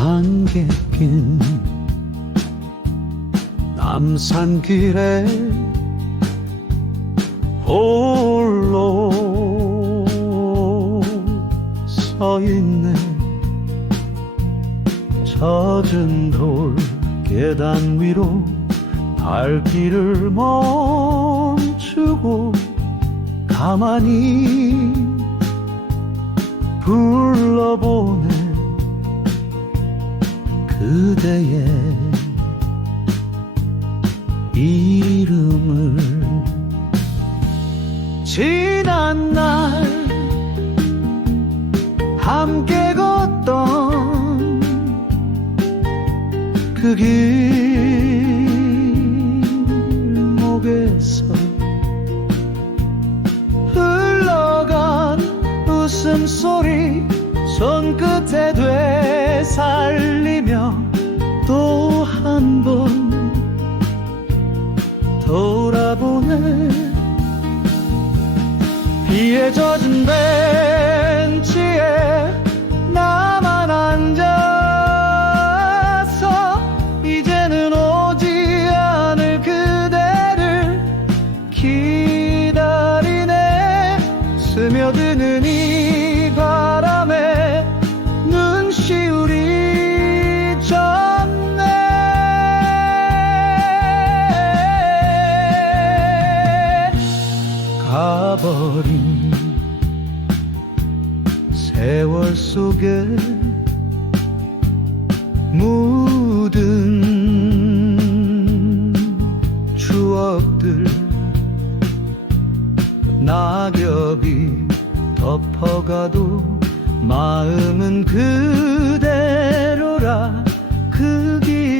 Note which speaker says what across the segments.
Speaker 1: 하얗게 핀 남산길에 홀로 서 있네. 젖은 돌 계단 위로 발길을 멈추고 가만히 불러보네 그대의 이름을 지난 날 함께 걷던 그 길목에서 흘러간 웃음소리 손끝에 되살리 며 또 한 번 돌아보네. 비에 젖은 벤치에 나만 앉아서 이제는 오지 않을 그대를 기다리네. 스며드는 이 버린 세월 속에 묻은 추억들 낙엽이 덮어가도 마음은 그대로라. 그길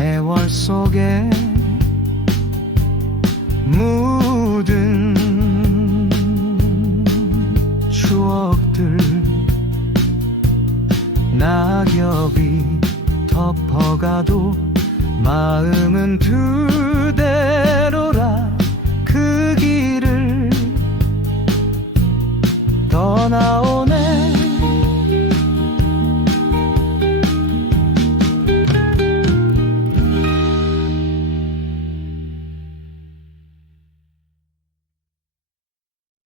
Speaker 1: 세월 속에 묻은 추억들 낙엽이 덮어가도 마음은 두대